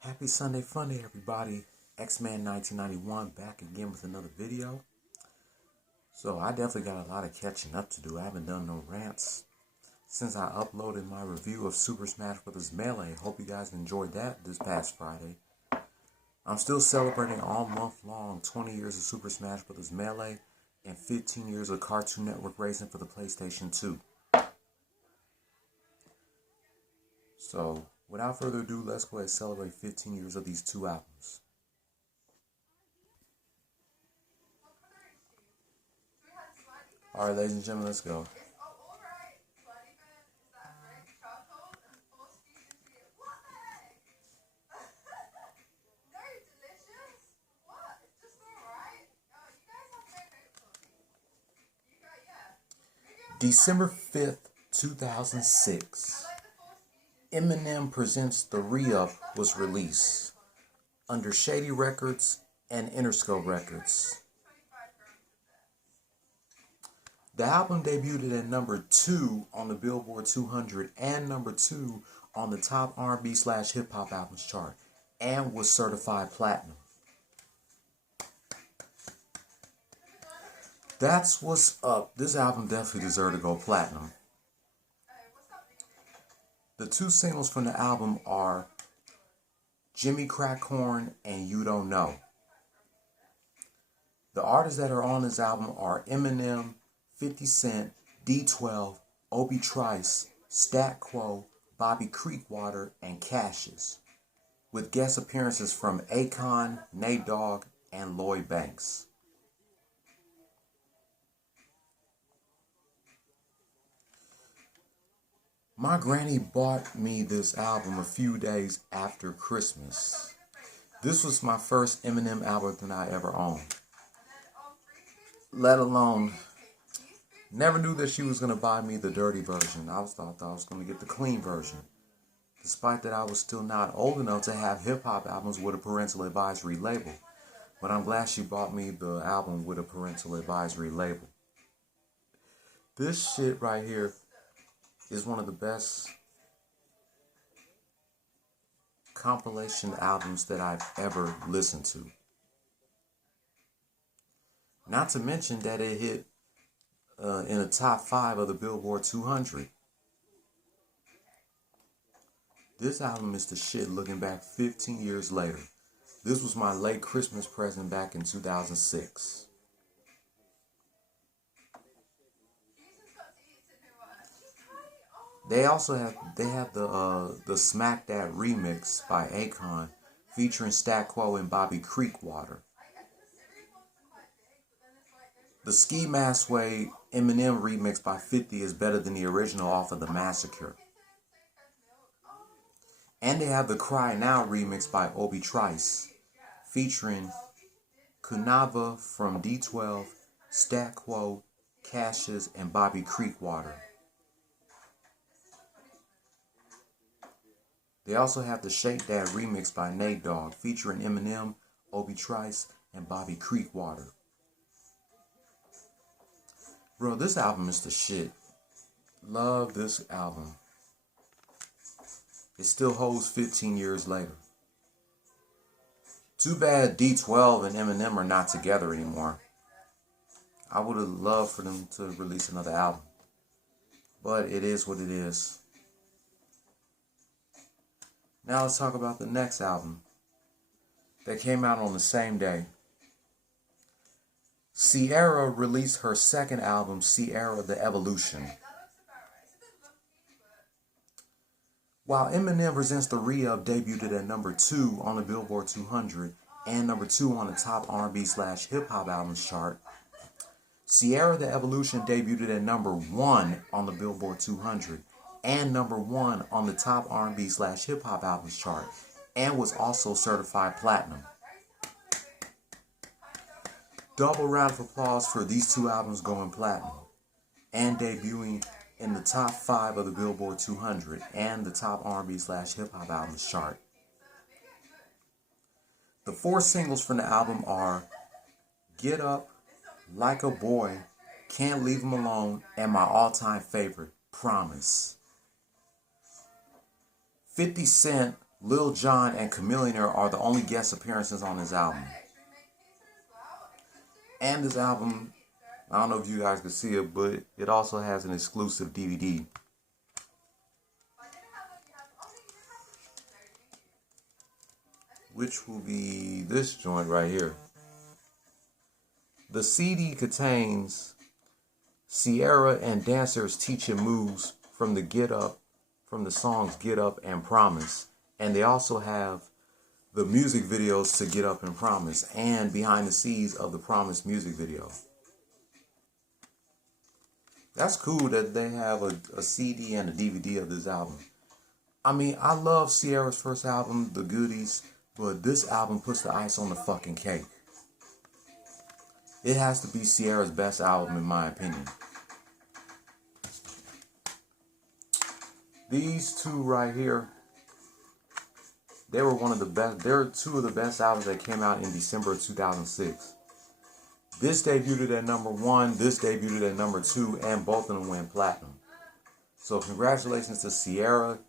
Happy Sunday fun day, everybody. X-Man 1991 back again with another video. So I definitely got a lot of catching up to do. I haven't done no rants since I uploaded my review of Super Smash Bros. Melee. Hope you guys enjoyed that this past Friday. I'm still celebrating all month long 20 years of Super Smash Bros. Melee and 15 years of Cartoon Network racing for the PlayStation 2. So, without further ado, let's go ahead and celebrate 15 years of these two albums. Alright, ladies and gentlemen, let's go. December 5th, 2006. Eminem Presents The Re-Up was released under Shady Records and Interscope Records. The album debuted at number 2 on the Billboard 200 and number 2 on the top R&B/hip hop albums chart and was certified platinum. That's what's up. This album definitely deserved to go platinum. The two singles from the album are Jimmy Crack Corn and You Don't Know. The artists that are on this album are Eminem, 50 Cent, D12, Obi Trice, Stat Quo, Bobby Creekwater, and Cassius, with guest appearances from Akon, Nate Dogg, and Lloyd Banks. My granny bought me this album a few days after Christmas. This was my first Eminem album that I ever owned. Let alone, never knew that she was going to buy me the dirty version. I thought I was going to get the clean version. Despite that, I was still not old enough to have hip-hop albums with a parental advisory label. But I'm glad she bought me the album with a parental advisory label. This shit right here is one of the best compilation albums that I've ever listened to. Not to mention that it hit in the top 5 of the Billboard 200. This album is the shit looking back 15 years later. This was my late Christmas present back in 2006. They also have the Smack That remix by Akon featuring Stat Quo and Bobby Creekwater. The Ski Mask Way Eminem remix by 50 is better than the original off of The Massacre. And they have the Cry Now remix by Obi Trice featuring Kunava from D12, Stat Quo, Cassius, and Bobby Creekwater. They also have the Shake That remix by Nate Dogg featuring Eminem, Obi Trice, and Bobby Creekwater. Bro, this album is the shit. Love this album. It still holds 15 years later. Too bad D12 and Eminem are not together anymore. I would have loved for them to release another album. But it is what it is. Now let's talk about the next album that came out on the same day. Ciara released her second album, Ciara The Evolution. While Eminem Presents The Re-Up debuted at number 2 on the Billboard 200 and number 2 on the top R&B/hip hop albums chart, Ciara The Evolution debuted at number 1 on the Billboard 200 and number 1 on the top R&B/hip hop albums chart and was also certified platinum. Double round of applause for these two albums going platinum and debuting in the top 5 of the Billboard 200 and the top R&B/hip hop albums chart. The 4 singles from the album are Get Up, Like a Boy, Can't Leave Him Alone, and my all-time favorite, Promise. 50 Cent Lil Jon and Chameleon are the only guest appearances on this album. And this album, I don't know if you guys can see it, but it also has an exclusive DVD. Which will be this joint right here. The CD contains Ciara and dancers teaching moves from the songs Get Up and Promise. And they also have the music videos to Get Up and Promise and behind the scenes of the Promise music video. That's cool that they have a CD and a DVD of this album. I mean, I love Ciara's first album, The Goodies, but this album puts the ice on the fucking cake. It has to be Ciara's best album in my opinion. These two right here, they were one of the best. They're two of the best albums that came out in December of 2006. This debuted at number 1, this debuted at number 2, and both of them went platinum. So congratulations to Ciara,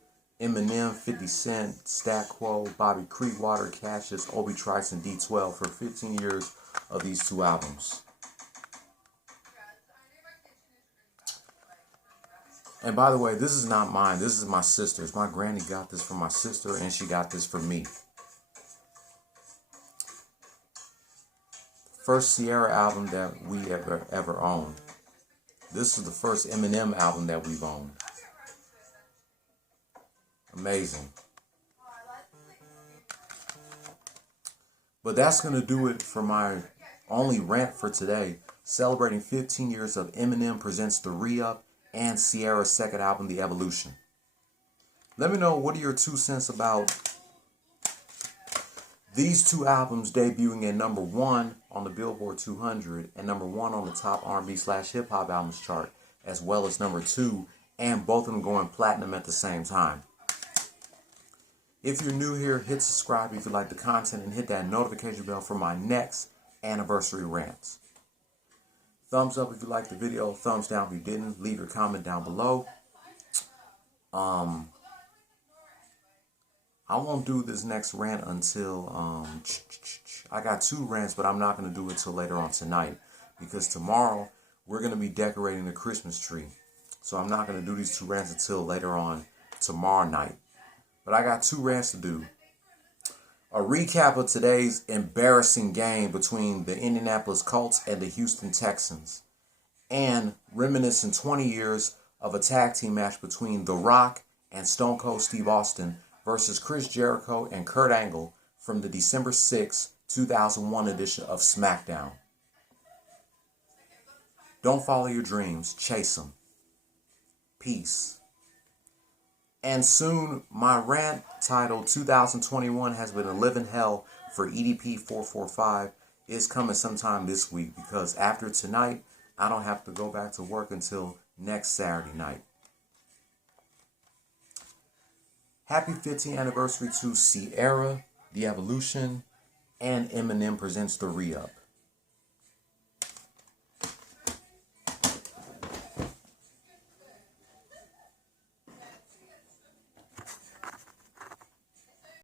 Eminem, 50 Cent, Stat Quo, Bobby Creekwater, Cassius, Obi Trice, and D12 for 15 years of these two albums. And by the way, this is not mine. This is my sister's. My granny got this for my sister, and she got this for me. First Ciara album that we ever owned. This is the first Eminem album that we've owned. Amazing. But that's going to do it for my only rant for today. Celebrating 15 years of Eminem Presents The Re-Up and Ciara's second album, The Evolution. Let me know, what are your 2 cents about these two albums debuting at number 1 on the Billboard 200 and number 1 on the top R&B/hip hop albums chart, as well as number 2, and both of them going platinum at the same time. If you're new here, hit subscribe if you like the content and hit that notification bell for my next anniversary rants. Thumbs up if you liked the video. Thumbs down if you didn't. Leave your comment down below. I won't do this next rant until I got 2 rants, but I'm not going to do it till later on tonight, because tomorrow we're going to be decorating the Christmas tree. So I'm not going to do these 2 rants until later on tomorrow night. But I got 2 rants to do. A recap of today's embarrassing game between the Indianapolis Colts and the Houston Texans. And reminiscing 20 years of a tag team match between The Rock and Stone Cold Steve Austin versus Chris Jericho and Kurt Angle from the December 6, 2001 edition of SmackDown. Don't follow your dreams, chase them. Peace. And soon, my rant titled 2021 has been a living hell for EDP 445 is coming sometime this week, because after tonight, I don't have to go back to work until next Saturday night. Happy 15th anniversary to Ciara, The Evolution, and Eminem Presents The Re-Up.